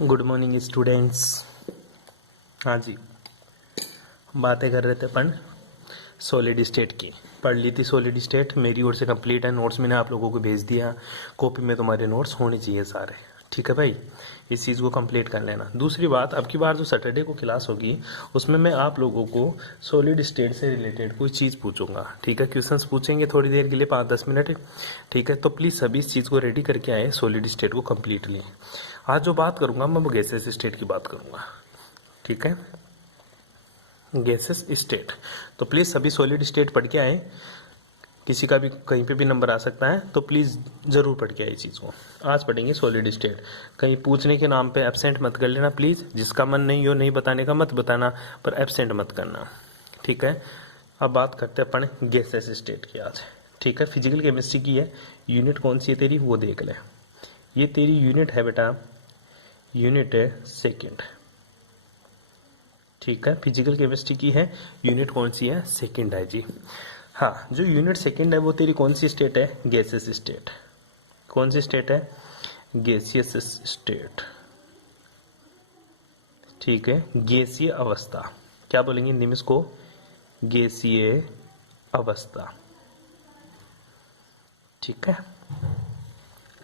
Good morning students. हाँ जी, बातें कर रहे थे अपन सॉलिड स्टेट की। पढ़ ली थी सॉलिड स्टेट, मेरी ओर से कंप्लीट है। नोट्स मैंने आप लोगों को भेज दिया, कॉपी में तुम्हारे नोट्स होने चाहिए सारे। ठीक है भाई, इस चीज़ को कंप्लीट कर लेना। दूसरी बात, अब की बार जो सैटरडे को क्लास होगी उसमें मैं आप लोगों को सॉलिड स्टेट से रिलेटेड कोई चीज़ पूछूंगा। ठीक है, क्वेश्चंस पूछेंगे थोड़ी देर के लिए, 5-10 मिनट। ठीक है, तो प्लीज़ सभी इस चीज़ को रेडी करके आए, सॉलिड स्टेट को कम्प्लीटली। आज जो बात करूंगा मैं वो गैसेस स्टेट की बात करूंगा। ठीक है, गैसेस स्टेट। तो प्लीज़ सभी सॉलिड स्टेट पढ़ के आए। किसी का भी कहीं पे भी नंबर आ सकता है, तो प्लीज़ ज़रूर पढ़ के आए चीज़ को। आज पढ़ेंगे सॉलिड स्टेट। कहीं पूछने के नाम पे एब्सेंट मत कर लेना प्लीज़। जिसका मन नहीं हो नहीं बताने का मत बताना, पर एब्सेंट मत करना। ठीक है, अब बात करते हैं अपन गैसेस स्टेट की आज। ठीक है, फिजिकल केमिस्ट्री की है। यूनिट कौन सी है तेरी वो देख ले। ये तेरी यूनिट है बेटा, यूनिट है सेकेंड। ठीक है, फिजिकल केमिस्ट्री की है। यूनिट कौन सी है? सेकंड है जी। हाँ, जो यूनिट सेकंड है वो तेरी कौन सी स्टेट है? Gases state. कौन सी स्टेट है? Gaseous state. ठीक है, गैसीय अवस्था। क्या बोलेंगे हिंदी में इसको? गैसीय अवस्था। ठीक है,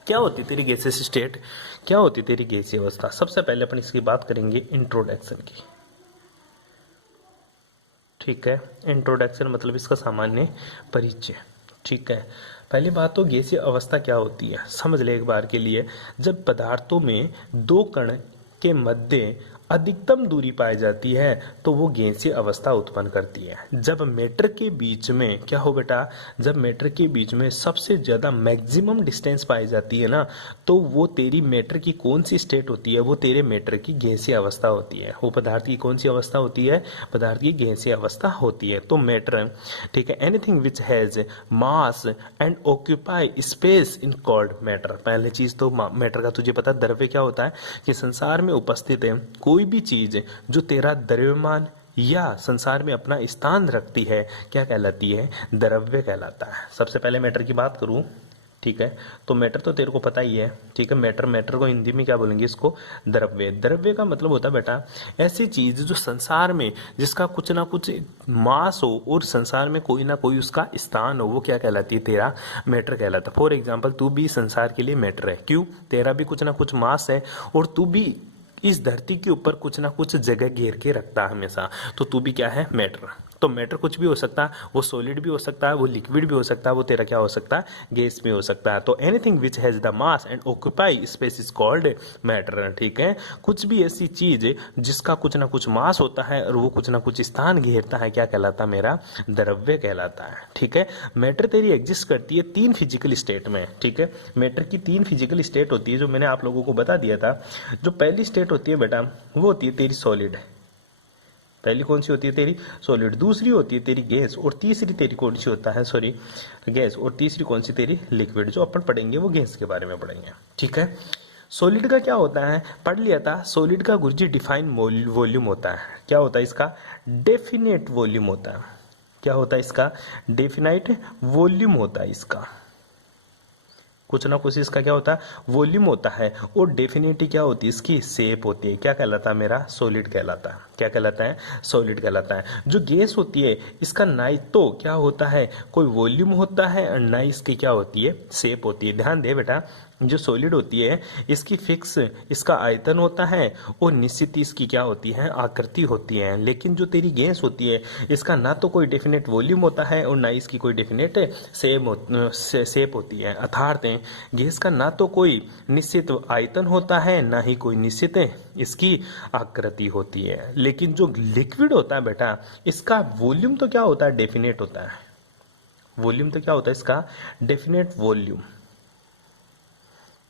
क्या होती तेरी गैसेस स्टेट, क्या होती तेरी गैसीय अवस्था? सबसे पहले अपन इसकी बात करेंगे इंट्रोडक्शन की। ठीक है, इंट्रोडक्शन मतलब इसका सामान्य परिचय। ठीक है, पहली बात तो गैसीय अवस्था क्या होती है समझ ले एक बार के लिए। जब पदार्थों में दो कण के मध्य अधिकतम दूरी पाई जाती है तो वो गैसीय अवस्था उत्पन्न करती है। जब मैटर के बीच में क्या हो बेटा, जब मैटर के बीच में सबसे ज्यादा मैक्सिमम डिस्टेंस पाई जाती है ना, तो वो तेरी मैटर की कौन सी स्टेट होती है? वो तेरे मैटर की गैसीय अवस्था होती है। वो पदार्थ की कौन सी अवस्था होती है? पदार्थ की गैसीय अवस्था होती है। तो मैटर, ठीक है, anything which has mass and occupy space in called matter. पहले चीज तो मैटर का तुझे पता, द्रव्य क्या होता है कि संसार में उपस्थित है कोई भी चीज जो तेरा द्रव्यमान या संसार में अपना स्थान रखती है, क्या कहलाती है? द्रव्य कहलाता है। सबसे पहले मैटर की बात करूं, ठीक है, तो मैटर तो तेरे को पता ही है। ठीक है, मैटर, मैटर को हिंदी में क्या बोलेंगे? इसको द्रव्य। द्रव्य का मतलब होता है बेटा ऐसी चीज जो संसार में जिसका कुछ ना कुछ मास हो और संसार में कोई ना कोई उसका स्थान हो, वो क्या कहलाती है? तेरा मैटर कहलाता है। फॉर एग्जाम्पल, तू भी संसार के लिए मैटर है। क्यों? तेरा भी कुछ ना कुछ मास है और तू भी इस धरती के ऊपर कुछ ना कुछ जगह घेर के रखता है हमेशा, तो तू भी क्या है? मैटर। तो मैटर कुछ भी हो सकता है, वो सॉलिड भी हो सकता है, वो लिक्विड भी हो सकता है, वो तेरा क्या हो सकता है? गैस भी हो सकता है। तो anything which has the mass and occupy space is called matter. ठीक है, कुछ भी ऐसी चीज जिसका कुछ ना कुछ मास होता है और वो कुछ ना कुछ स्थान घेरता है, क्या कहलाता है? मेरा द्रव्य कहलाता है। ठीक है, मैटर तेरी एग्जिस्ट करती है 3 फिजिकल स्टेट में। ठीक है, मैटर की 3 फिजिकल स्टेट होती है जो मैंने आप लोगों को बता दिया था। जो पहली स्टेट होती है बेटा वो होती है तेरी सॉलिड। पहली कौन सी होती है तेरी? सॉलिड। दूसरी होती है तेरी गैस, और तीसरी तेरी कौन सी होता है? Sorry, gas. और तीसरी कौन सी तेरी? लिक्विड। जो अपन पढ़ेंगे वो गैस के बारे में पढ़ेंगे। ठीक है, सॉलिड का क्या होता है? पढ़ लिया था। सॉलिड का गुरुजी डिफाइन वॉल्यूम होता है। क्या होता है इसका? डेफिनेट वॉल्यूम होता है। क्या होता है इसका? डेफिनाइट वॉल्यूम होता है इसका। कुछ ना कुछ इसका क्या होता है? वॉल्यूम होता है। और डेफिनेटली क्या होती है? इसकी शेप होती है। क्या कहलाता है? मेरा सॉलिड कहलाता है। क्या कहलाता है? सॉलिड कहलाता है। जो गैस होती है इसका ना तो क्या होता है कोई वॉल्यूम होता है और ना इसकी क्या होती है? शेप होती है। ध्यान दे बेटा, जो सॉलिड होती है इसकी फिक्स इसका आयतन होता है और निश्चित इसकी क्या होती है? आकृति होती है। लेकिन जो तेरी गैस होती है इसका ना तो कोई डेफिनेट वॉल्यूम होता है और ना इसकी कोई डेफिनेट शेप होती है। अर्थात गैस का ना तो कोई निश्चित आयतन होता है ना ही कोई निश्चित इसकी आकृति होती है। लेकिन जो लिक्विड होता है बेटा इसका वॉल्यूम तो क्या होता है? डेफिनेट होता है। वॉल्यूम तो क्या होता है इसका? Definite volume.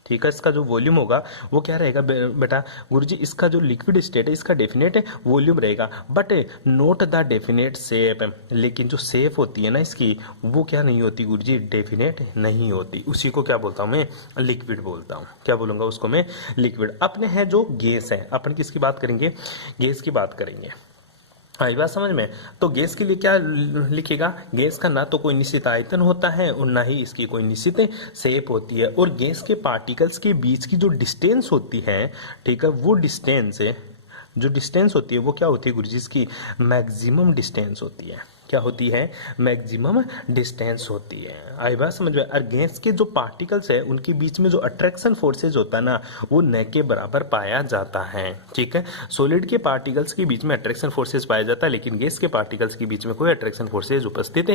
ठीक है, इसका जो वॉल्यूम होगा वो क्या रहेगा बेटा? गुरुजी इसका जो लिक्विड स्टेट है इसका डेफिनेट वॉल्यूम रहेगा, but note the definite shape. लेकिन जो शेप होती है ना इसकी वो क्या नहीं होती गुरुजी? डेफिनेट नहीं होती। उसी को क्या बोलता हूँ मैं? लिक्विड बोलता हूँ। क्या बोलूंगा उसको मैं? लिक्विड। अपने है जो गैस है, अपन किसकी बात करेंगे? गैस की बात करेंगे। आई बात समझ में। तो गैस के लिए क्या लिखेगा, गैस का ना तो कोई निश्चित आयतन होता है और ना ही इसकी कोई निश्चित शेप होती है, और गैस के पार्टिकल्स के बीच की जो डिस्टेंस होती है, ठीक है, वो डिस्टेंस जो डिस्टेंस होती है वो क्या होती है गुरुजी, इसकी मैक्सिमम डिस्टेंस होती है। क्या होती है, मैक्सिमम डिस्टेंस होती है। आई बात समझ में। और गैस के जो पार्टिकल्स है उनके बीच में जो अट्रैक्शन फोर्सेज होता है ना, वो न के बराबर पाया जाता है, ठीक है। सॉलिड के पार्टिकल्स के बीच में अट्रैक्शन फोर्सेज पाया जाता है, लेकिन गैस के पार्टिकल्स के बीच में कोई अट्रैक्शन फोर्सेज उपस्थित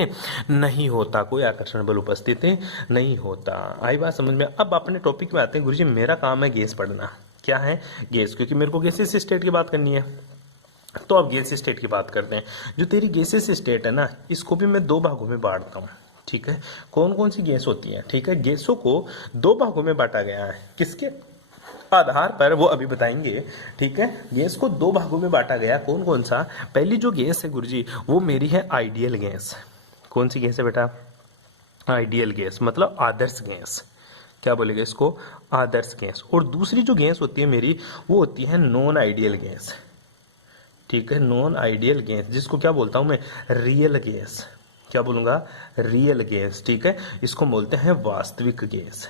नहीं होता, कोई आकर्षण बल उपस्थित नहीं होता। आई बात समझ में। अब अपने टॉपिक में आते हैं गुरुजी। मेरा काम है गैस पढ़ना। क्या है, गैस, क्योंकि मेरे को गैसेस स्टेट की बात करनी है। तो अब गैस स्टेट की बात करते हैं। जो तेरी गैसेस स्टेट है ना, इसको भी मैं दो भागों में बांटता हूँ, ठीक है। कौन कौन सी गैस होती है, ठीक है। गैसों को दो भागों में बांटा गया है, किसके आधार पर, वो अभी बताएंगे, ठीक है। गैस को दो भागों में बांटा गया, कौन कौन सा। पहली जो गैस है गुरुजी, वो मेरी है आइडियल गैस। कौन सी गैस है बेटा, आइडियल गैस, मतलब आदर्श गैस। क्या बोलेगा इसको, आदर्श गैस। और दूसरी जो गैस होती है मेरी, वो होती है नॉन आइडियल गैस, ठीक है। नॉन आइडियल गैस, जिसको क्या बोलता हूं मैं, रियल गैस। क्या बोलूंगा, रियल गैस, ठीक है। इसको बोलते हैं वास्तविक गैस।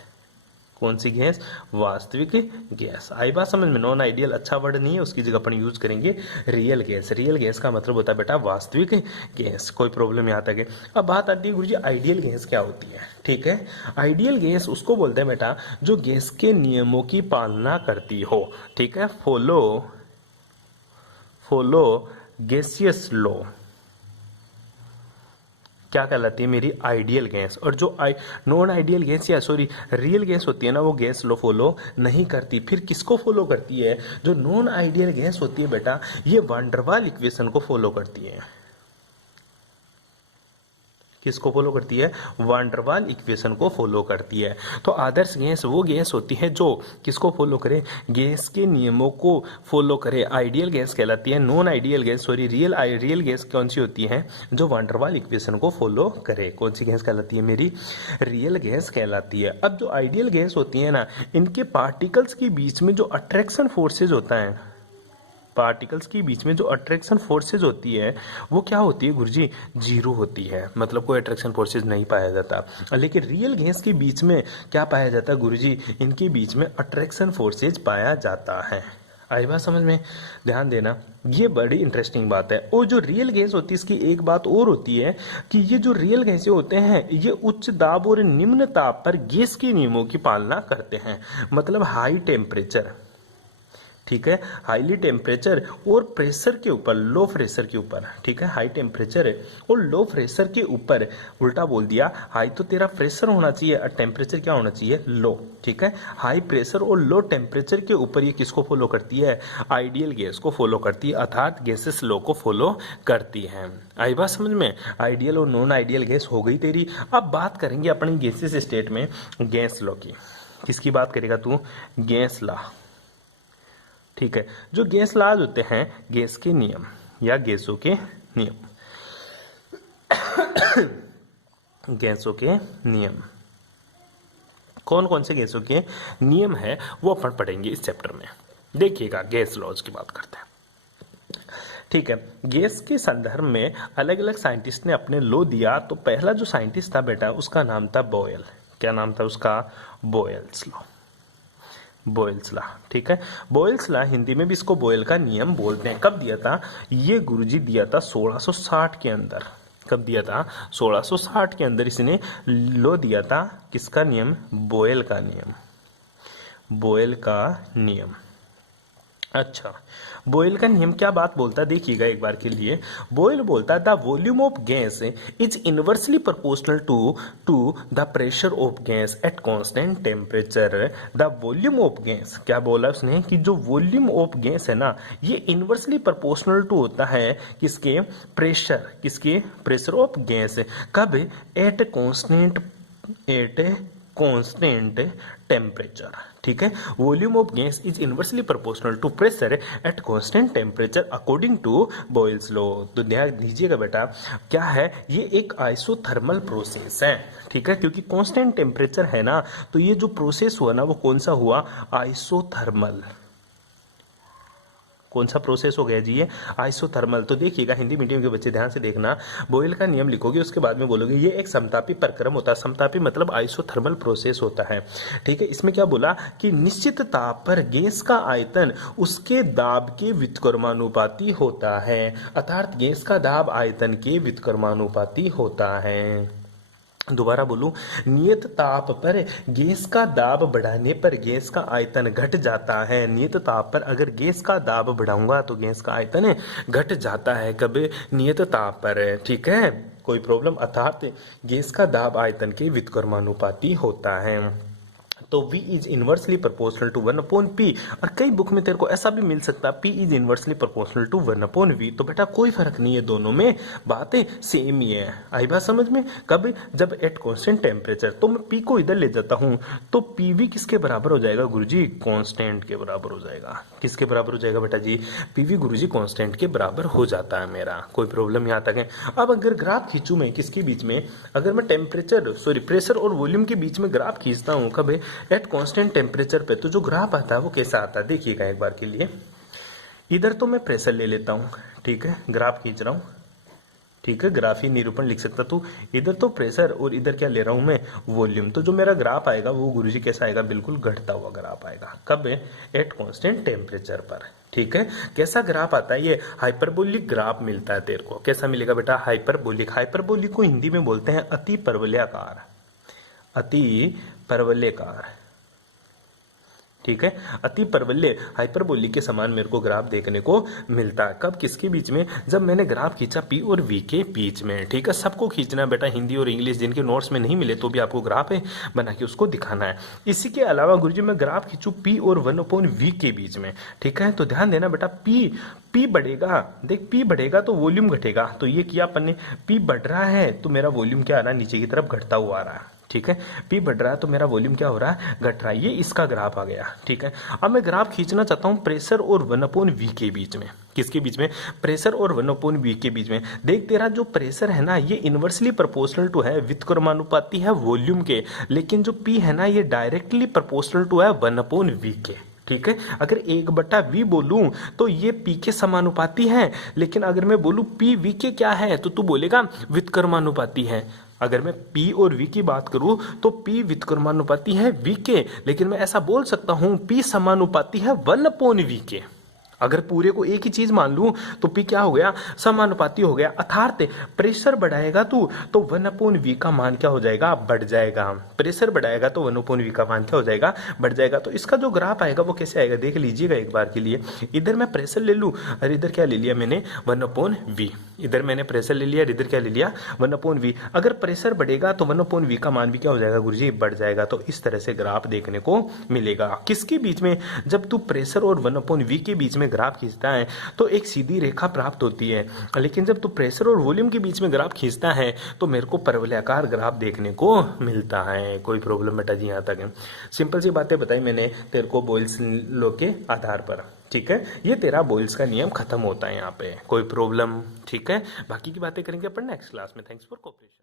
कौन सी गैस, वास्तविक गैस। आई बात समझ में। नॉन आइडियल अच्छा वर्ड नहीं है, उसकी जगह अपन यूज करेंगे रियल गैस। रियल गैस का मतलब होता है बेटा वास्तविक गैस। कोई प्रॉब्लम यहाँ तक है। अब बात आती है गुरुजी, आइडियल गैस क्या होती है, ठीक है। आइडियल गैस उसको बोलते हैं बेटा जो गैस के नियमों की पालना करती हो, ठीक है। फॉलो गैसियस लॉ क्या कहलाती है, मेरी आइडियल गैस। और जो नॉन आइडियल गैस या सॉरी रियल गैस होती है ना, वो गैस लॉ फॉलो नहीं करती। फिर किसको फॉलो करती है, जो नॉन आइडियल गैस होती है बेटा, ये वान डेर वाल इक्वेशन को फॉलो करती है। किसको फॉलो करती है, वान डेर वाल इक्वेशन को फॉलो करती है। तो आदर्श गैस वो गैस होती है जो किसको फॉलो करे, गैस के नियमों को फॉलो करे, आइडियल गैस कहलाती है। Non ideal gas sorry real gas कौन सी होती है, जो वान डेर वाल इक्वेशन को फॉलो करे। कौन सी गैस कहलाती है, मेरी रियल गैस कहलाती है। अब जो आइडियल गैस होती है ना, इनके पार्टिकल्स के बीच में जो अट्रैक्शन फोर्सेज होता है, पार्टिकल्स के बीच में जो अट्रैक्शन फोर्सेज होती है, वो क्या होती है गुरुजी, जीरो होती है। मतलब कोई अट्रैक्शन फोर्सेज नहीं पाया जाता। लेकिन रियल गैस के बीच में क्या पाया जाता है गुरुजी, इनके बीच में अट्रैक्शन फोर्सेज पाया जाता है। आई बात समझ में, ध्यान देना, ये बड़ी इंटरेस्टिंग बात है। और जो रियल गैस होती है, इसकी एक बात और होती है कि ये जो रियल गैसें होते हैं, ये उच्च दाब और निम्न ताप पर गैस के नियमों की पालना करते हैं। मतलब हाई टेम्परेचर, ठीक है, हाईली टेम्परेचर और प्रेशर के ऊपर, लो प्रेशर के ऊपर, ठीक है। हाई टेम्परेचर और लो प्रेशर के ऊपर, उल्टा बोल दिया, हाई तो तेरा प्रेशर होना चाहिए और टेम्परेचर क्या होना चाहिए, लो, ठीक है। हाई प्रेशर और लो टेम्परेचर के ऊपर ये किसको फॉलो करती है, आइडियल गैस को फॉलो करती है, अर्थात गैसेस लॉ को फॉलो करती है। आई बात समझ में। आइडियल और नॉन आइडियल गैस हो गई तेरी। अब बात करेंगे अपनी गैसेस स्टेट में गैस लॉ की। किसकी बात करेगा तू, गैस लॉ, ठीक है। जो गैस लॉज होते हैं, गैस के नियम या गैसों के नियम, गैसों के नियम, कौन कौन से गैसों के नियम है वो अपन पढ़ेंगे इस चैप्टर में। देखिएगा, गैस लॉज की बात करते हैं, ठीक है। गैस के संदर्भ में अलग अलग साइंटिस्ट ने अपने लॉ दिया। तो पहला जो साइंटिस्ट था बेटा, उसका नाम था बॉयल। क्या नाम था उसका, बॉयल्स लॉ, बॉयल्स लॉ, ठीक है। बॉयल्स लॉ, हिंदी में भी इसको बॉयल का नियम बोलते हैं। कब दिया था, ये गुरुजी दिया था 1660 के अंदर। कब दिया था, 1660 के अंदर इसने लॉ दिया था। किसका नियम, बॉयल का नियम, बॉयल का नियम। अच्छा, बॉयल का नियम क्या बात बोलता है, देखिएगा एक बार के लिए। बॉयल बोलता है the volume of gas is inversely proportional to the pressure of gas at constant temperature. The volume of gas, क्या बोला उसने, कि जो वॉल्यूम ऑफ गैस है ना, ये इनवर्सली प्रोपोर्शनल टू होता है किसके, प्रेशर, किसके, प्रेशर ऑफ गैस। कब, एट कांस्टेंट टेम्परेचर, ठीक है। Volume of gas is inversely proportional to pressure at constant temperature according to Boyle's law. तो ध्यान दीजिएगा बेटा, क्या है, ये एक आइसोथर्मल प्रोसेस है, ठीक है। क्योंकि कांस्टेंट टेम्परेचर है ना, तो ये जो प्रोसेस हुआ ना, वो कौन सा हुआ, आइसोथर्मल, कौन सा प्रोसेस हो गया जी ये? आइसोथर्मल। तो देखिएगा हिंदी मीडियम के बच्चे ध्यान से देखना, बॉयल का नियम लिखोगे उसके बाद में बोलोगे ये एक समतापी प्रक्रम होता है। समतापी मतलब आइसोथर्मल प्रोसेस होता है, ठीक है। इसमें क्या बोला कि निश्चित ताप पर गैस का आयतन उसके दाब के व्युत्क्रमानुपाती होता है, अर्थात गैस का दाब आयतन के व्युत्क्रमानुपाती होता है। दोबारा बोलूं, नियत ताप पर गैस का दाब बढ़ाने पर गैस का आयतन घट जाता है। नियत ताप पर अगर गैस का दाब बढ़ाऊंगा तो गैस का आयतन घट जाता है। कब? नियत ताप पर, ठीक है। कोई प्रॉब्लम? अर्थात गैस का दाब आयतन के व्युत्क्रमानुपाती होता है। तो V is inversely proportional to 1/P। और कई बुक में तेरे को ऐसा भी मिल सकता है P is inversely proportional to 1/V। तो बेटा कोई फर्क नहीं है, दोनों में बातें सेम ही है। आई बात समझ में? कब? जब एट कांस्टेंट टेम्परेचर। तो मैं P को इधर ले जाता हूं तो PV किसके बराबर हो जाएगा गुरुजी? कांस्टेंट के बराबर हो जाएगा। किसके बराबर हो जाएगा बेटा जी? PV गुरुजी कांस्टेंट के बराबर हो जाता है मेरा। कोई प्रॉब्लम यहाँ तक है? अब अगर ग्राफ खींचूं मैं किसके बीच में, अगर मैं प्रेशर और वॉल्यूम के बीच में ग्राफ खींचता हूं, कब? एट कांस्टेंट टेम्परेचर पे, तो जो ग्राफ आता है वो कैसा आता है देखिएगा एक बार के लिए। इधर तो मैं प्रेशर ले लेता हूं, ठीक है, ग्राफ खींच रहा हूं, ठीक है, ग्राफी निरूपण लिख सकता। तो इधर तो प्रेशर और इधर क्या ले रहा हूं मैं? वॉल्यूम। तो जो मेरा ग्राफ आएगा वो गुरुजी कैसा आएगा? बिल्कुल घटता हुआ ग्राफ आएगा। कब? एट कांस्टेंट टेम्परेचर पर, ठीक है। कैसा ग्राफ आता है ये? हाइपरबोलिक ग्राफ मिलता है तेरे को। कैसा मिलेगा बेटा? हाइपरबोलिक। हाइपरबोलिक को हिंदी में बोलते हैं अति परवलयाकार। अति परवलयकार, ठीक है। अति परवलय हाइपरबोलिक के समान मेरे को ग्राफ देखने को मिलता है। कब? किसके बीच में? जब मैंने ग्राफ खींचा P और V के बीच में, ठीक है। सबको खींचना है बेटा, हिंदी और इंग्लिश जिनके नोट्स में नहीं मिले तो भी आपको ग्राफ है बना के उसको दिखाना है। इसी के अलावा गुरुजी मैं ग्राफ खींचू P और 1/V के बीच में, ठीक है। तो ध्यान देना बेटा, P बढ़ेगा, देख P बढ़ेगा तो वॉल्यूम घटेगा। तो ये किया अपन ने, P बढ़ रहा है तो मेरा वॉल्यूम क्या आ रहा है? नीचे की तरफ घटता हुआ आ रहा है, ठीक है। P बढ़ रहा है तो मेरा वॉल्यूम क्या हो रहा है? घट रहा है। ये इसका ग्राफ आ गया, ठीक है। अब मैं ग्राफ खींचना चाहता हूं प्रेशर और 1/V के बीच में। किसके बीच में? प्रेशर और 1/V के बीच में। देख तेरा जो प्रेशर है ना ये इनवर्सली प्रोपोर्शनल टू है, व्युत्क्रमानुपाती है वॉल्यूम के, लेकिन जो P है ना ये डायरेक्टली प्रोपोर्शनल टू है 1/V के, ठीक है। अगर 1/V बोलूं तो ये P के समानुपाती है, लेकिन अगर मैं बोलूं P V के क्या है तो तू बोलेगा व्युत्क्रमानुपाती है। अगर मैं P और V की बात करूं तो P व्युत्क्रमानुपाती है V के, लेकिन मैं ऐसा बोल सकता हूं P समानुपाती है 1/V के। अगर पूरे को एक ही चीज मान लूं तो P क्या हो गया? समानुपाती हो गया। अर्थात प्रेशर बढ़ाएगा तू तो 1/V का मान क्या हो जाएगा? बढ़ जाएगा। प्रेशर बढ़ाएगा तो 1/V का मान क्या हो जाएगा? बढ़ जाएगा। तो इसका जो ग्राफ आएगा वो कैसे आएगा देख लीजिएगा एक बार के लिए। इधर मैं प्रेशर ले लूं और इधर क्या ले लिया मैंने? 1/V। इधर मैंने प्रेशर ले लिया, इधर क्या ले लिया? 1/V। अगर प्रेशर बढ़ेगा तो 1/V का मान भी क्या हो जाएगा गुरुजी? बढ़ जाएगा। तो इस तरह से ग्राफ देखने को मिलेगा। किसके बीच में? जब तू प्रेशर और 1/V के बीच में ग्राफ खींचता है तो एक सीधी रेखा प्राप्त होती है, लेकिन जब तू प्रेशर और वॉल्यूम के बीच में ग्राफ खींचता है तो मेरे को परवलयाकार ग्राफ देखने को मिलता है। कोई प्रॉब्लम बेटा जी यहाँ तक है? सिंपल सी बातें बताई मैंने तेरे को बॉयल्स लॉ के आधार पर, ठीक है। ये तेरा बॉयल्स का नियम खत्म होता है यहाँ पे। कोई प्रॉब्लम? ठीक है। बाकी की बातें करेंगे अपन नेक्स्ट क्लास में। Thanks for cooperation.